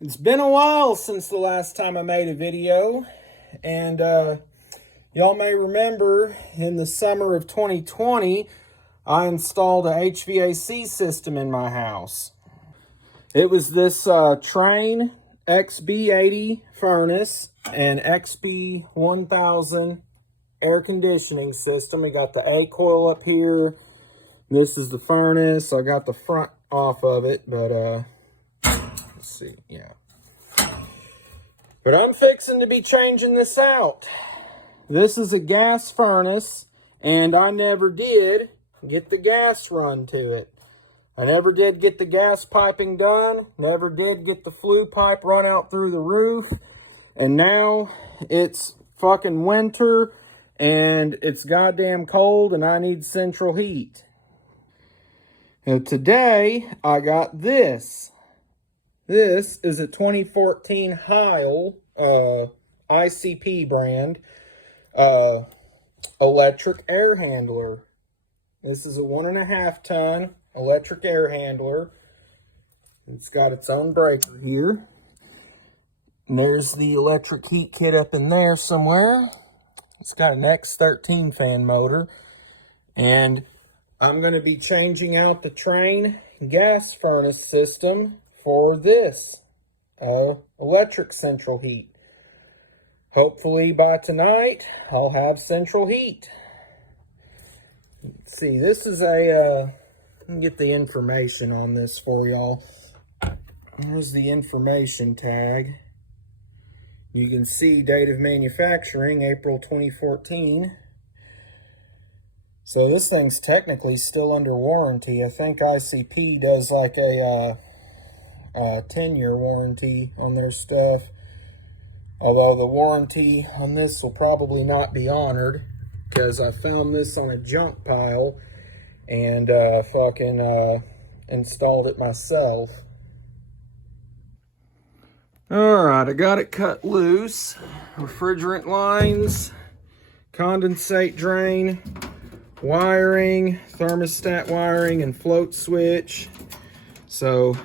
It's been a while since the last time I made a video, and y'all may remember in the summer of 2020, I installed a HVAC system in my house. It was this Train XB80 furnace and XB1000 air conditioning system. We got the A coil up here. This is the furnace. I got the front off of it, but let's see, yeah. But I'm fixing to be changing this out. This is a gas furnace, and I never did get the gas run to it. I never did get the gas piping done. Never did get the flue pipe run out through the roof. And now it's fucking winter, and it's goddamn cold, and I need central heat. Now today, I got this. This is a 2014 Heil ICP brand electric air handler. This is a 1.5 ton electric air handler. It's got its own breaker here. And there's the electric heat kit up in there somewhere. It's got an X13 fan motor. And I'm going to be changing out the Train gas furnace system for this electric central heat. Hopefully by tonight I'll have central heat. Let's see, this is a let me get the information on this for y'all. Here's the information tag. You can see date of manufacturing April 2014. So this thing's technically still under warranty. I think ICP does like a 10-year warranty on their stuff. Although the warranty on this will probably not be honored, because I found this on a junk pile and installed it myself. Alright, I got it cut loose. Refrigerant lines, condensate drain, wiring, thermostat wiring, and float switch. So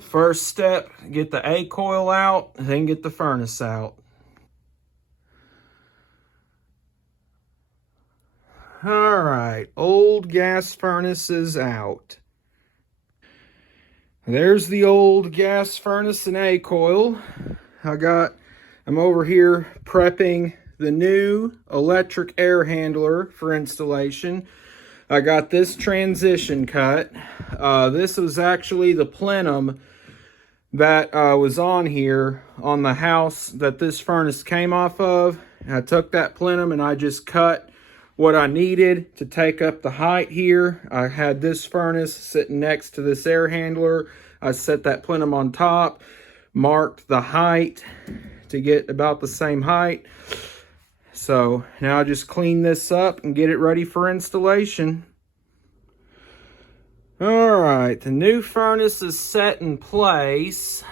first step, get the A coil out, then get the furnace out. All right, old gas furnace is out. There's the old gas furnace and A coil. I'm over here prepping the new electric air handler for installation. I got this transition cut. This was actually the plenum that was on here on the house that this furnace came off of. And I took that plenum and I just cut what I needed to take up the height here. I had this furnace sitting next to this air handler. I set that plenum on top, marked the height to get about the same height. So now I just clean this up and get it ready for installation. All right, the new furnace is set in place.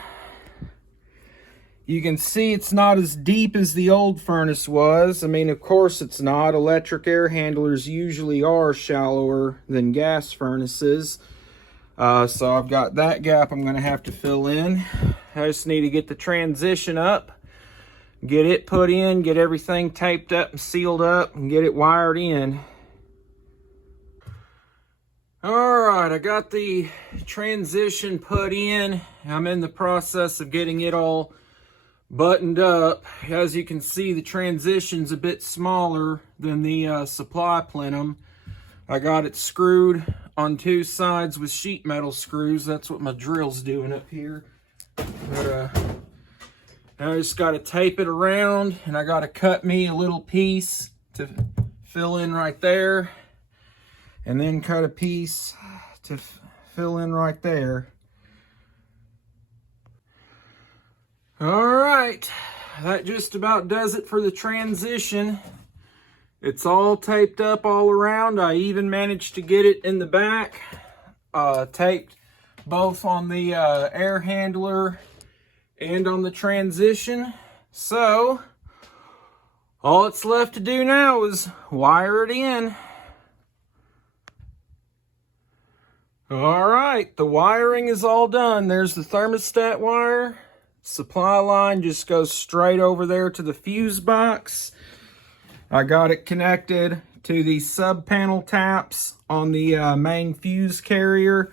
You can see it's not as deep as the old furnace was. I mean, of course it's not. Electric air handlers usually are shallower than gas furnaces. So I've got that gap I'm going to have to fill in. I just need to get the transition up, get it put in, get everything taped up and sealed up, and get it wired in. Alright, I got the transition put in. I'm in the process of getting it all buttoned up. As you can see, the transition's a bit smaller than the supply plenum. I got it screwed on two sides with sheet metal screws. That's what my drill's doing up here. But I just got to tape it around, and I got to cut me a little piece to fill in right there. And then cut a piece to fill in right there. All right, that just about does it for the transition. It's all taped up all around. I even managed to get it in the back, taped both on the air handler and on the transition. So all it's left to do now is wire it in. All right, the wiring is all done. There's the thermostat wire. Supply line just goes straight over there to the fuse box. I got it connected to the sub panel taps on the main fuse carrier.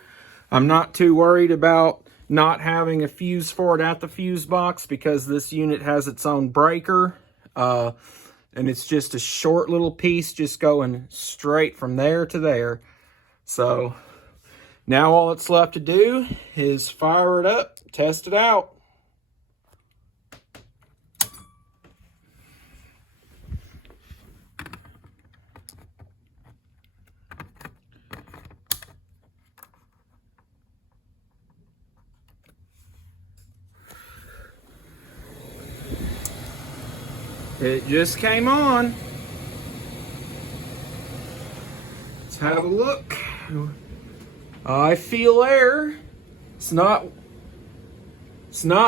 I'm not too worried about not having a fuse for it at the fuse box because this unit has its own breaker. And it's just a short little piece just going straight from there to there. So now all it's left to do is fire it up, test it out. It just came on. Let's have a look. I feel air. It's not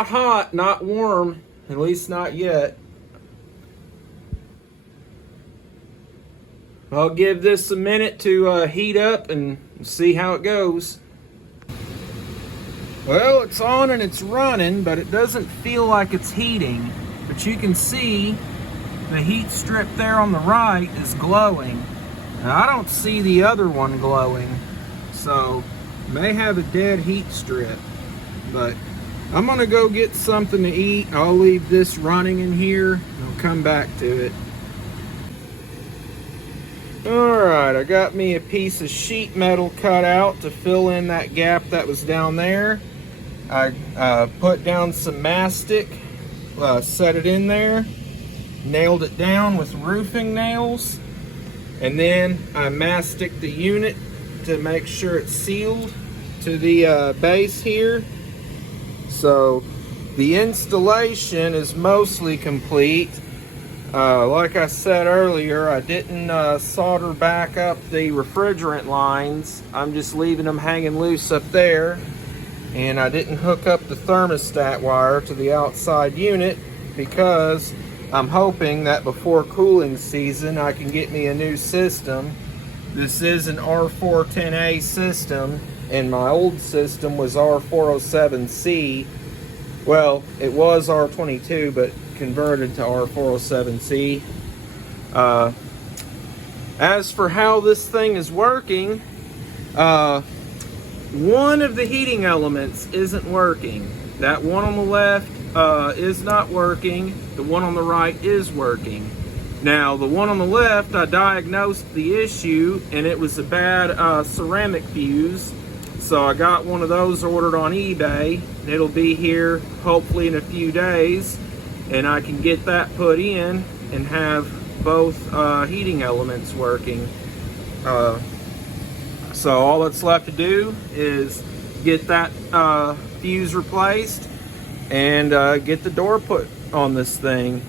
hot, not warm, at least not yet. I'll give this a minute to heat up and see how it goes. Well, it's on and it's running, but it doesn't feel like it's heating. But you can see the heat strip there on the right is glowing. Now, I don't see the other one glowing, so may have a dead heat strip. But I'm gonna go get something to eat. I'll leave this running in here and I'll come back to it. Alright, I got me a piece of sheet metal cut out to fill in that gap that was down there. I put down some mastic, set it in there, nailed it down with roofing nails, and then I mastic the unit to make sure it's sealed to the base here. So the installation is mostly complete. Like I said earlier, I didn't solder back up the refrigerant lines. I'm just leaving them hanging loose up there. And I didn't hook up the thermostat wire to the outside unit because I'm hoping that before cooling season I can get me a new system. This is an R410A system, and my old system was R407C. Well, it was R22, but converted to R407C. As for how this thing is working, one of the heating elements isn't working. That one on the left is not working. The one on the right is working. Now, the one on the left, I diagnosed the issue, and it was a bad ceramic fuse. So I got one of those ordered on eBay. It'll be here hopefully in a few days, and I can get that put in and have both heating elements working. So all that's left to do is get that fuse replaced and get the door put on this thing.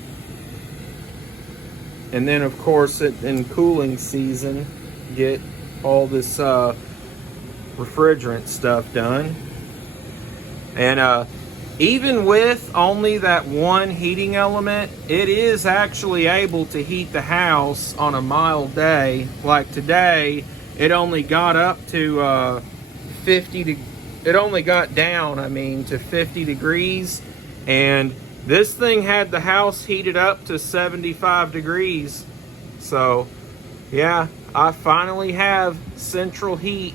And then of course in cooling season, get all this refrigerant stuff done. And even with only that one heating element, it is actually able to heat the house on a mild day. Like today, it only got up to 50 it only got down, to 50 degrees, and this thing had the house heated up to 75 degrees. So yeah, I finally have central heat.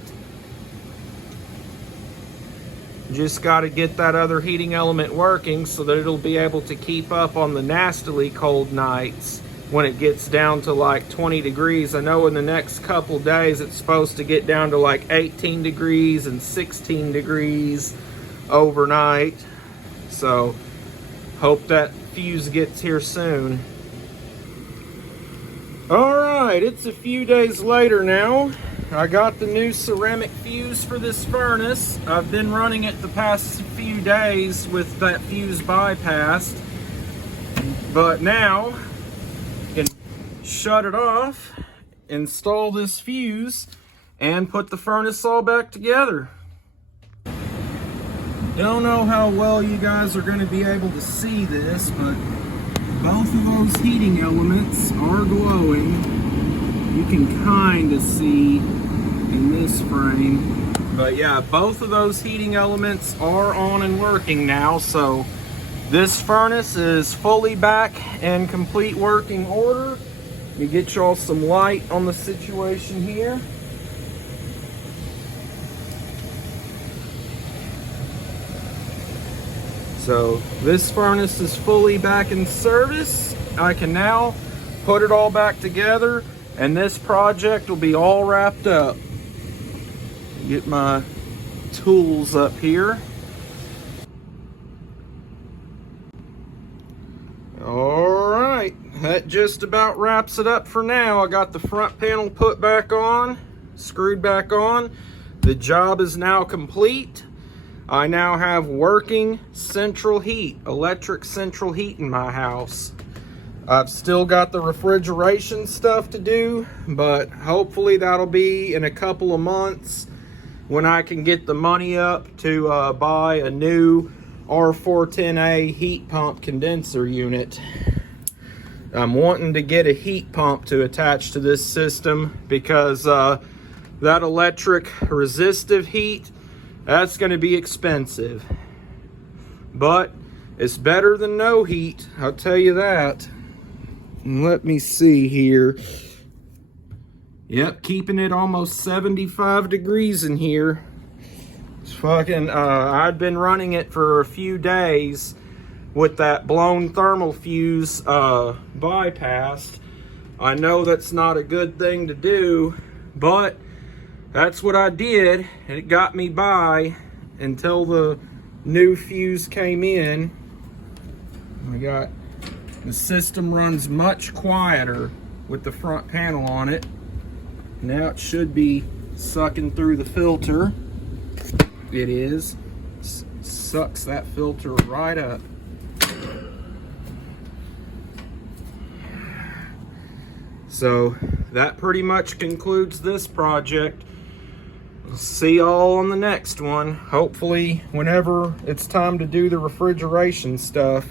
Just got to get that other heating element working so that it'll be able to keep up on the nastily cold nights when it gets down to like 20 degrees. I know in the next couple days it's supposed to get down to like 18 degrees and 16 degrees overnight. So hope that fuse gets here soon. Alright, it's a few days later now. I got the new ceramic fuse for this furnace. I've been running it the past few days with that fuse bypassed. But now, I can shut it off, install this fuse, and put the furnace all back together. Don't know how well you guys are going to be able to see this, but both of those heating elements are glowing. You can kind of see in this frame But yeah, both of those heating elements are on and working now, so this furnace is fully back in complete working order. Let me get y'all some light on the situation here. So this furnace is fully back in service. I can now put it all back together, and this project will be all wrapped up. Get my tools up here. All right, that just about wraps it up for now. I got the front panel put back on, screwed back on. The job is now complete. I now have working central heat, electric central heat in my house. I've still got the refrigeration stuff to do, but hopefully that'll be in a couple of months when I can get the money up to buy a new R410A heat pump condenser unit. I'm wanting to get a heat pump to attach to this system because that electric resistive heat, that's going to be expensive. But it's better than no heat, I'll tell you that. And let me see here. Yep, keeping it almost 75 degrees in here. It's fucking, I'd been running it for a few days with that blown thermal fuse bypassed. I know that's not a good thing to do, but that's what I did, and it got me by until the new fuse came in. The system runs much quieter with the front panel on it. Now it should be sucking through the filter. It is. Sucks that filter right up. So that pretty much concludes this project. We'll see y'all on the next one. Hopefully whenever it's time to do the refrigeration stuff.